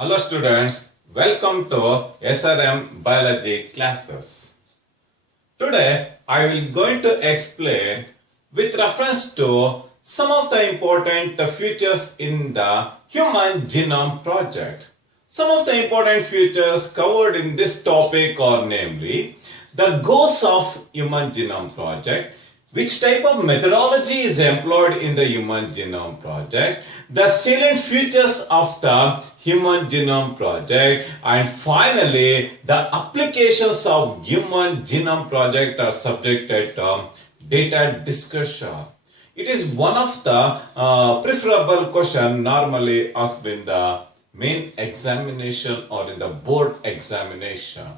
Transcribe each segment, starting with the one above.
Hello students, welcome to SRM Biology classes. Today I will going to explain with reference to some of the important features in the Human Genome Project. Some of the important features covered in this topic are namely the goals of Human Genome Project, which type of methodology is employed in the Human Genome Project, the salient features of the Human Genome Project, and finally the applications of Human Genome Project are subjected to data discussion. It is one of the preferable question normally asked in the main examination or in the board examination.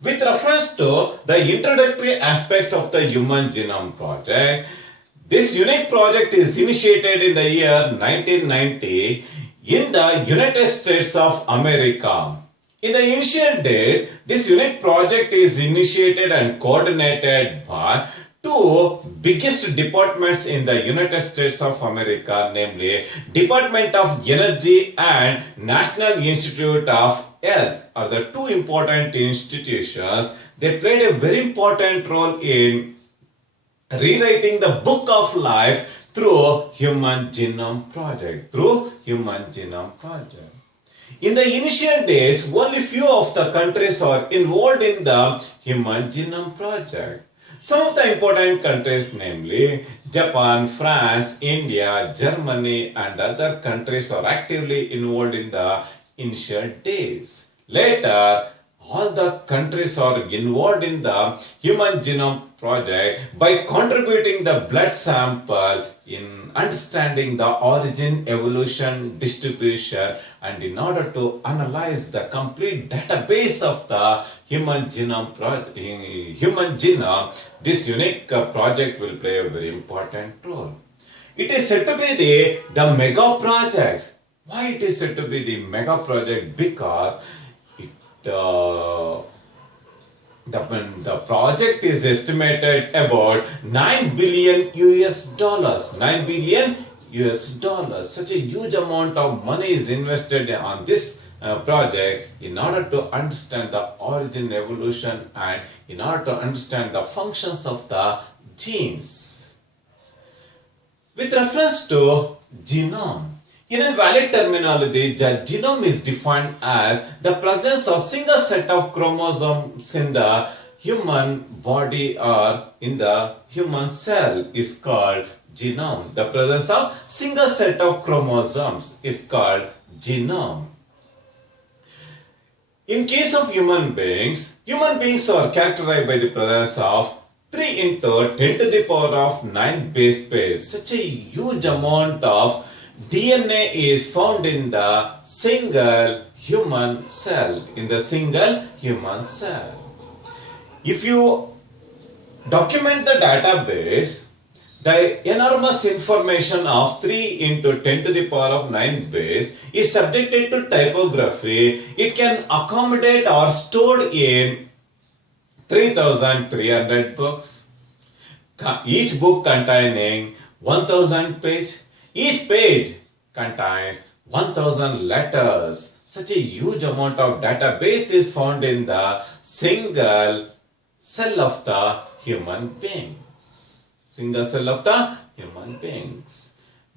With reference to the introductory aspects of the Human Genome Project, this unique project is initiated in the year 1990 in the United States of America. In the initial days, this unique project is initiated and coordinated by two biggest departments in the United States of America, namely Department of Energy and National Institute of Health are the two important institutions. They played a very important role in rewriting the book of life through Human Genome Project. In the initial days, only few of the countries are involved in the Human Genome Project. Some of the important countries, namely Japan, France, India, Germany, and other countries are actively involved in the initial days. Later, all the countries are involved in the Human Genome Project by contributing the blood sample in understanding the origin, evolution, distribution, and in order to analyze the complete database of the human genome, this unique project will play a very important role. It is said to be the mega project. Why it is said to be the mega project? Because the project is estimated about 9 billion US dollars. 9 billion US dollars. Such a huge amount of money is invested on this project in order to understand the origin, evolution, and in order to understand the functions of the genes. With reference to genome, in a valid terminology, the genome is defined as the presence of single set of chromosomes in the human body or in the human cell is called genome. The presence of single set of chromosomes is called genome. In case of human beings are characterized by the presence of 3 into 10 to the power of 9 base pairs. Such a huge amount of DNA is found in the single human cell. If you document the database, the enormous information of 3 into 10 to the power of 9 base is subjected to typography. It can accommodate or stored in 3,300 books. Each book containing 1,000 pages. Each page contains 1,000 letters. Such a huge amount of database is found in the single cell of the human beings.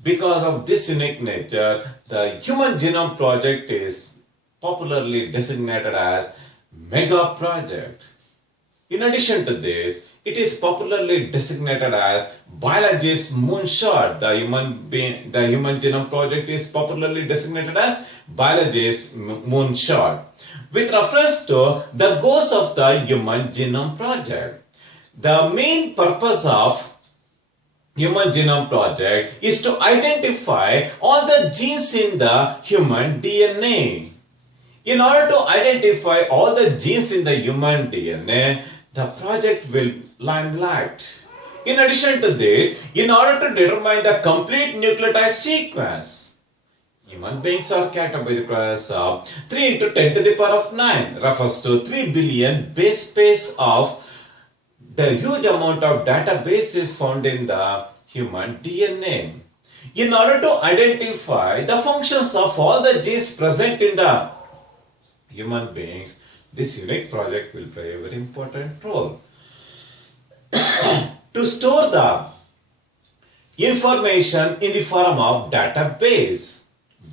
Because of this unique nature, the Human Genome Project is popularly designated as Mega Project. In addition to this, it is popularly designated as biology's moonshot. The Human Genome Project is popularly designated as biology's moonshot. With reference to the goals of the Human Genome Project, the main purpose of Human Genome Project is to identify all the genes in the human DNA. In order to identify all the genes in the human DNA, the project will limelight. In addition to this, in order to determine the complete nucleotide sequence, human beings are characterized by the presence of 3 into 10 to the power of 9 refers to 3 billion base pairs of the huge amount of database is found in the human DNA. In order to identify the functions of all the genes present in the human beings, this unique project will play a very important role. To store the information in the form of database,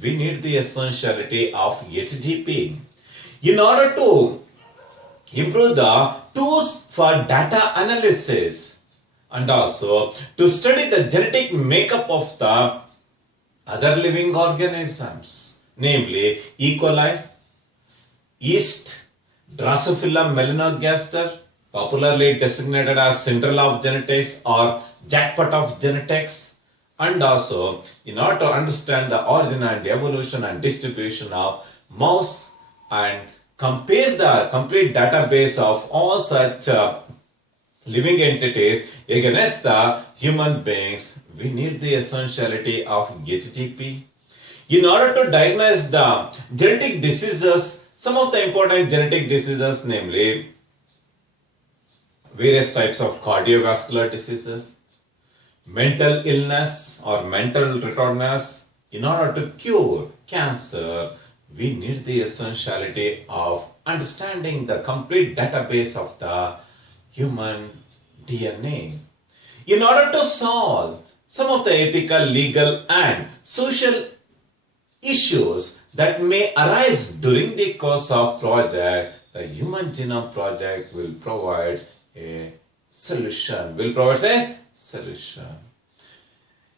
we need the essentiality of HGP. In order to improve the tools for data analysis, and also to study the genetic makeup of the other living organisms, namely E. coli, yeast, Drosophila melanogaster, popularly designated as Cinderella of genetics or jackpot of genetics, and also in order to understand the origin and evolution and distribution of mouse and compare the complete database of all such living entities against the human beings, we need the essentiality of HGP. In order to diagnose the genetic diseases, some of the important genetic diseases, namely various types of cardiovascular diseases, mental illness or mental retardedness, in order to cure cancer, we need the essentiality of understanding the complete database of the human DNA. In order to solve some of the ethical, legal and social issues that may arise during the course of project, the Human Genome Project will provide a solution.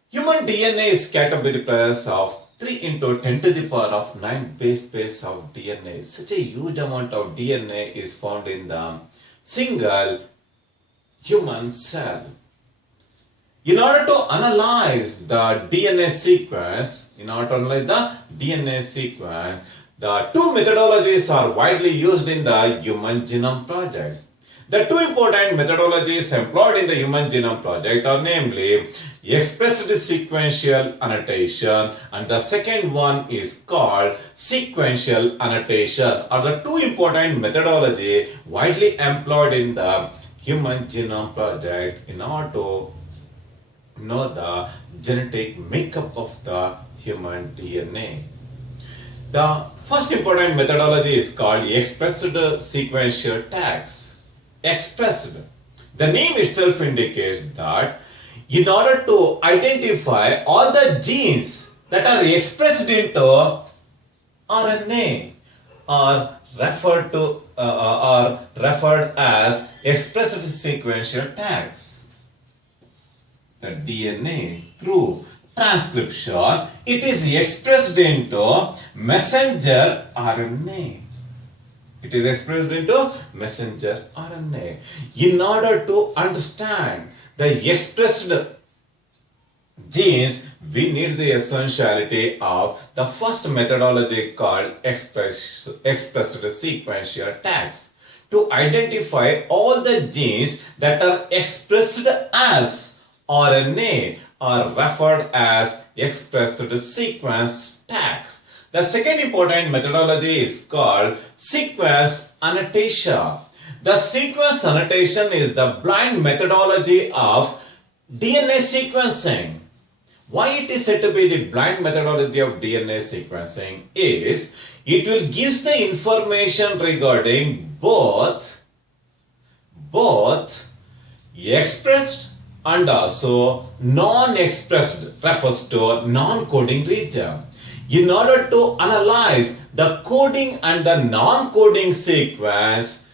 Human DNA is categorized of 3 into 10 to the power of 9 base pairs of DNA. Such a huge amount of DNA is found in the single human cell. In order to analyze the DNA sequence, the two methodologies are widely used in the Human Genome Project. The two important methodologies employed in the Human Genome Project are namely expressed sequential annotation, and the second one is called sequential annotation, are the two important methodology widely employed in the Human Genome Project in order to know the genetic makeup of the human DNA. The first important methodology is called expressed sequential tags. Expressed. The name itself indicates that in order to identify all the genes that are expressed into RNA are referred as expressed sequential tags. The DNA through transcription, it is expressed into messenger RNA. In order to understand the expressed genes, we need the essentiality of the first methodology called expressed sequential tags. To identify all the genes that are expressed as RNA are referred as expressed sequence tags. The second important methodology is called sequence annotation. The sequence annotation is the blind methodology of DNA sequencing. Why it is said to be the blind methodology of DNA sequencing is it will give the information regarding both expressed and also non-expressed, refers to non-coding region. In order to analyze the coding and the non-coding sequence,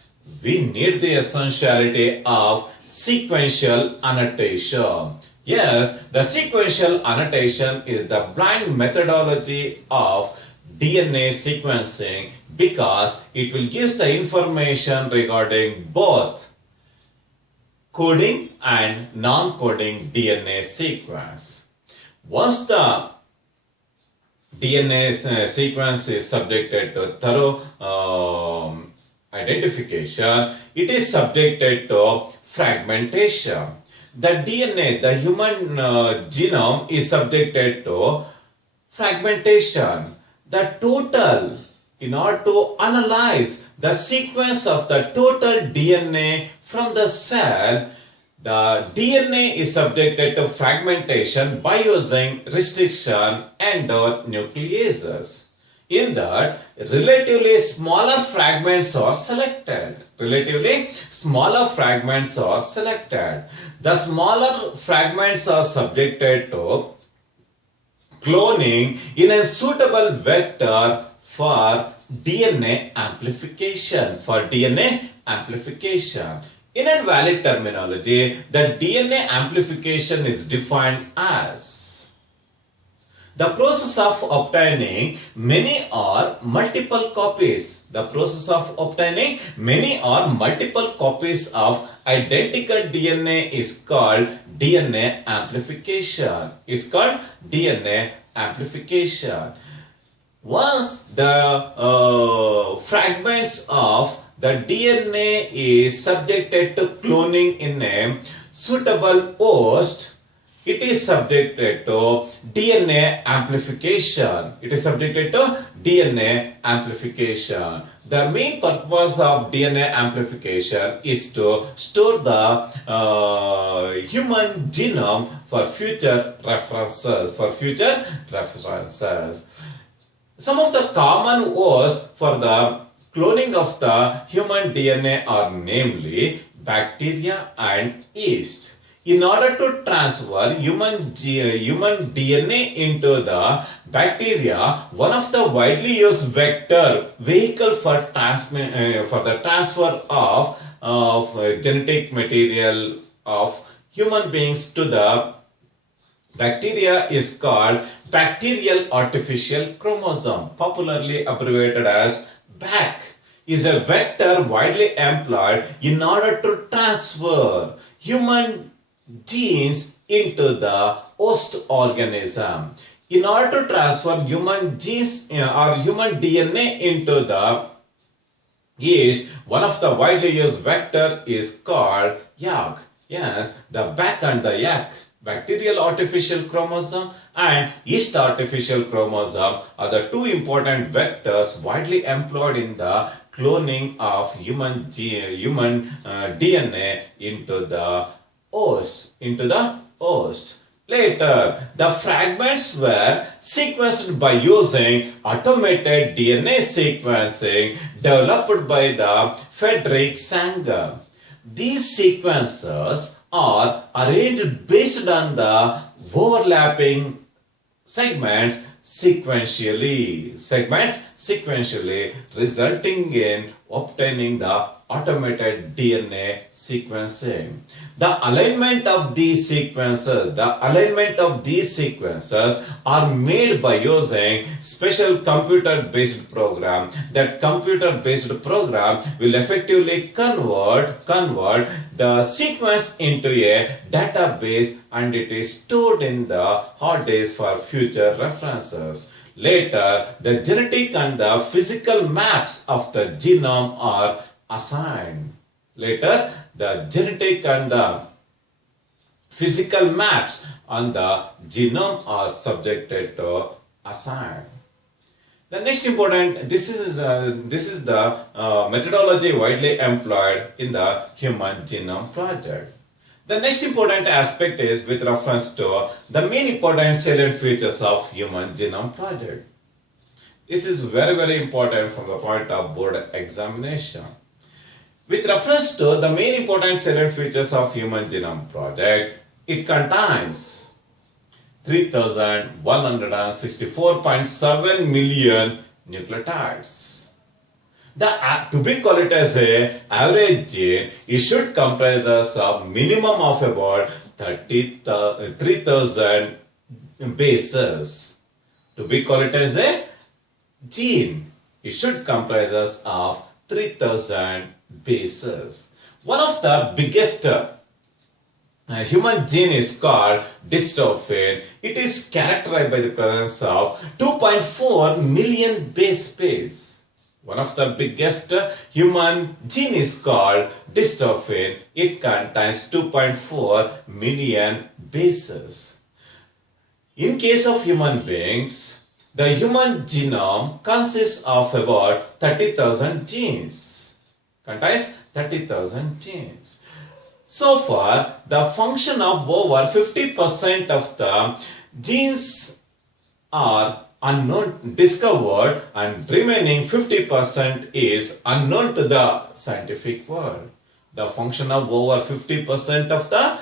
we need the essentiality of sequential annotation. Yes, the sequential annotation is the blind methodology of DNA sequencing because it will give the information regarding both coding and non-coding DNA sequence. Once the DNA sequence is subjected to thorough identification, it is subjected to fragmentation. The DNA, the human genome is subjected to fragmentation. The total, in order to analyze the sequence of the total DNA from the cell, the DNA is subjected to fragmentation by using restriction endonucleases. In that, relatively smaller fragments are selected. Relatively smaller fragments are selected. The smaller fragments are subjected to cloning in a suitable vector for DNA amplification. In invalid terminology, the DNA amplification is defined as the process of obtaining many or multiple copies. The process of obtaining many or multiple copies of identical DNA is called DNA amplification. Once the fragments of the DNA is subjected to cloning in a suitable host, it is subjected to DNA amplification. The main purpose of DNA amplification is to store the human genome for future references. Some of the common hosts for the cloning of the human DNA are namely bacteria and yeast. In order to transfer human DNA into the bacteria, one of the widely used vehicle for the transfer of genetic material of human beings to the bacteria is called bacterial artificial chromosome, popularly abbreviated as BAC, is a vector widely employed in order to transfer human genes into the host organism. In order to transfer human genes or human DNA into the yeast, one of the widely used vector is called YAG. Yes, the BAC and the YAG, bacterial artificial chromosome and yeast artificial chromosome, are the two important vectors widely employed in the cloning of human DNA into the host. Later, the fragments were sequenced by using automated DNA sequencing developed by the Frederick Sanger. These sequences are arranged based on the overlapping segments sequentially, resulting in obtaining the automated DNA sequencing. The alignment of these sequences are made by using special computer-based program. That computer-based program will effectively convert the sequence into a database, and it is stored in the hard disk for future references. Later, the genetic and the physical maps of the genome are assigned. Later, the genetic and the physical maps on the genome are subjected to assign. The next important, this is the methodology widely employed in the Human Genome Project. The next important aspect is with reference to the main important salient features of Human Genome Project. This is very, very important from the point of board examination. With reference to the main important salient features of Human Genome Project, it contains 3,164.7 million nucleotides. To be called as a average gene, it should comprise a minimum of about 3,000 bases. To be called as a gene, it should comprise of 3,000 bases. One of the biggest human gene is called dystrophin. It is characterized by the presence of 2.4 million base pairs. One of the biggest human gene is called dystrophin. It contains 2.4 million bases. In case of human beings, the human genome consists of about 30,000 genes. Contains 30,000 genes. So far, the function of over 50% of the genes are unknown, discovered, and remaining 50% is unknown to the scientific world. The function of over 50% of the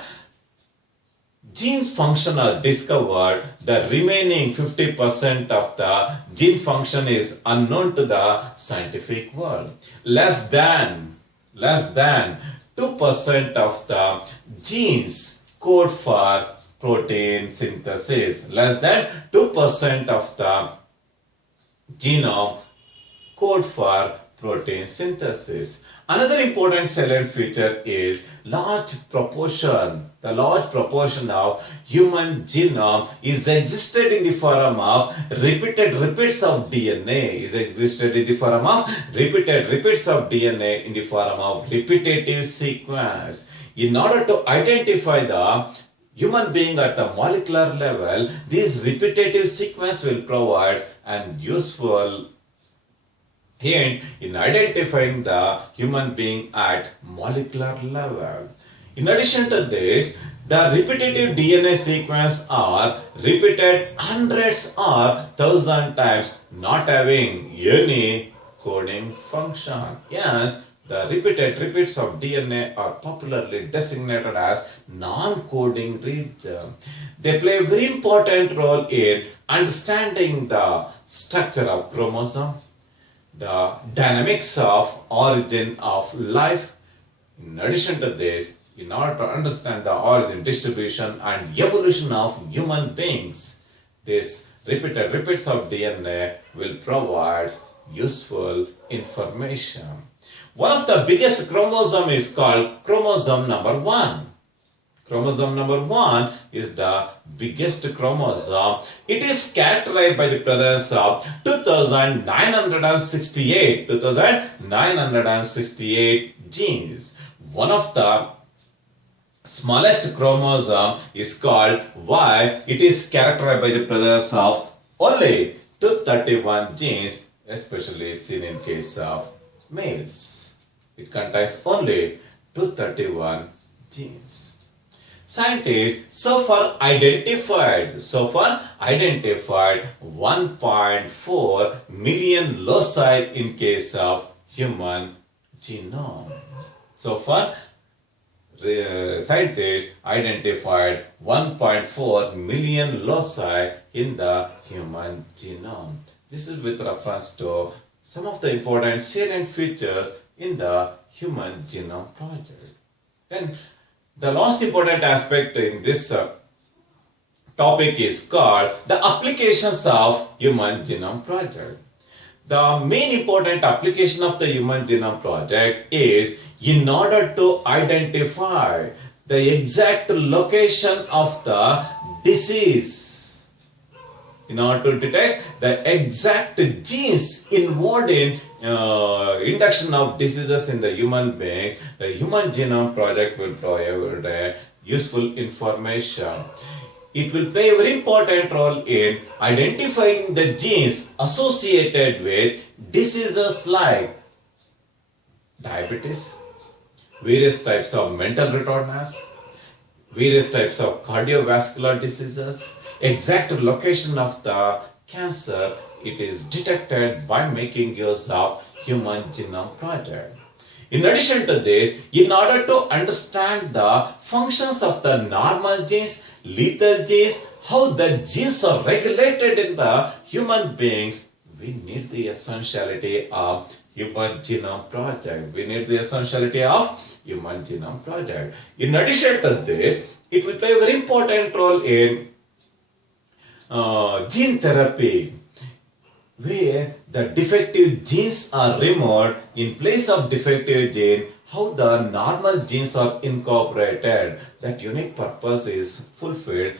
gene function are discovered, the remaining 50% of the gene function is unknown to the scientific world. Less than 2% of the genes code for protein synthesis. Less than 2% of the genome code for protein synthesis. Another important salient feature is large proportion. The large proportion of human genome is existed in the form of repeated repeats of DNA. Is existed in the form of repeated repeats of DNA in the form of repetitive sequence. In order to identify the human being at the molecular level, this repetitive sequence will provide an useful hint in identifying the human being at molecular level. In addition to this, the repetitive DNA sequence are repeated hundreds or thousand times, not having any coding function. Yes, the repeated repeats of DNA are popularly designated as non-coding region. They play a very important role in understanding the structure of chromosome, the dynamics of origin of life. In addition to this, in order to understand the origin, distribution and evolution of human beings, this repeated repeats of DNA will provide useful information. One of the biggest chromosome is called chromosome number 1. Chromosome number 1 is the biggest chromosome. It is characterized by the presence of 2968 genes. One of the smallest chromosome is called Y. It is characterized by the presence of only 231 genes, especially seen in case of males. It contains only 231 genes. Scientists so far identified 1.4 million loci in case of human genome. So far, scientists identified 1.4 million loci in the human genome. This is with reference to some of the important salient features in the Human Genome Project. Then the last important aspect in this topic is called the applications of Human Genome Project. The main important application of the Human Genome Project is in order to identify the exact location of the disease. In order to detect the exact genes involved in induction of diseases in the human beings, the Human Genome Project will provide useful information. It will play a very important role in identifying the genes associated with diseases like diabetes, various types of mental retardedness, various types of cardiovascular diseases, exact location of the cancer. It is detected by making use of Human Genome Project. In addition to this, in order to understand the functions of the normal genes, lethal genes, how the genes are regulated in the human beings, we need the essentiality of Human Genome Project. We need the essentiality of Human Genome Project. In addition to this, it will play a very important role in gene therapy, where the defective genes are removed. In place of defective gene, how the normal genes are incorporated. That unique purpose is fulfilled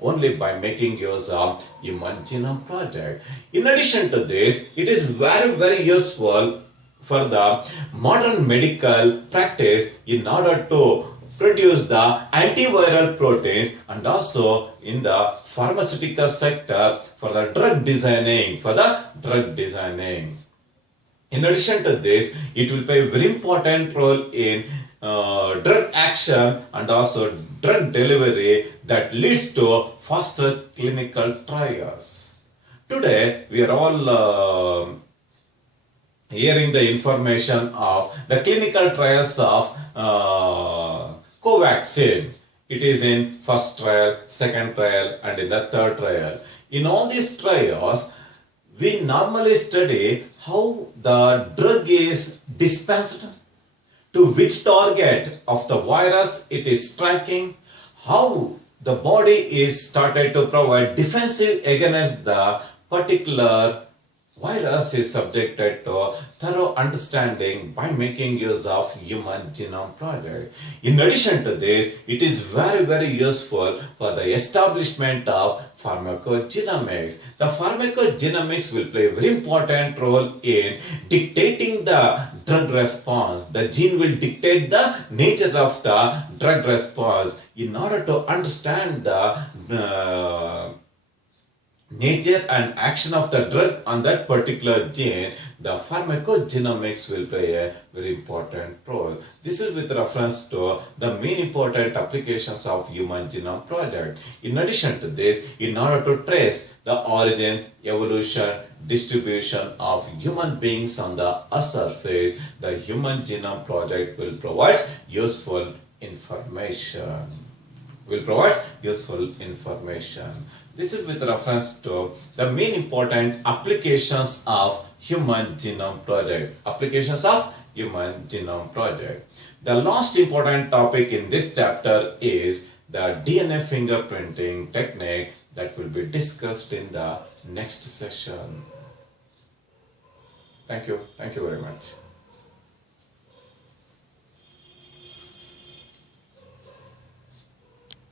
only by making use of Human Genome Project. In addition to this, it is very useful for the modern medical practice in order to produce the antiviral proteins, and also in the pharmaceutical sector for the drug designing. In addition to this, it will play a very important role in drug action and also drug delivery that leads to faster clinical trials. Today, we are all hearing the information of the clinical trials of Covaxin. It is in first trial, second trial, and in the third trial. In all these trials, we normally study how the drug is dispensed, to which target of the virus it is striking, how the body is started to provide defensive against the particular virus is subjected to thorough understanding by making use of Human Genome Project. In addition to this, it is very useful for the establishment of pharmacogenomics. The pharmacogenomics will play a very important role in dictating the drug response. The gene will dictate the nature of the drug response. In order to understand the nature and action of the drug on that particular gene, the pharmacogenomics will play a very important role. This is with reference to the main important applications of Human Genome Project. In addition to this, in order to trace the origin, evolution, distribution of human beings on the Earth surface, the Human Genome Project will provide useful information. This is with reference to the main important applications of Human Genome Project. The last important topic in this chapter is the DNA fingerprinting technique that will be discussed in the next session. Thank you very much.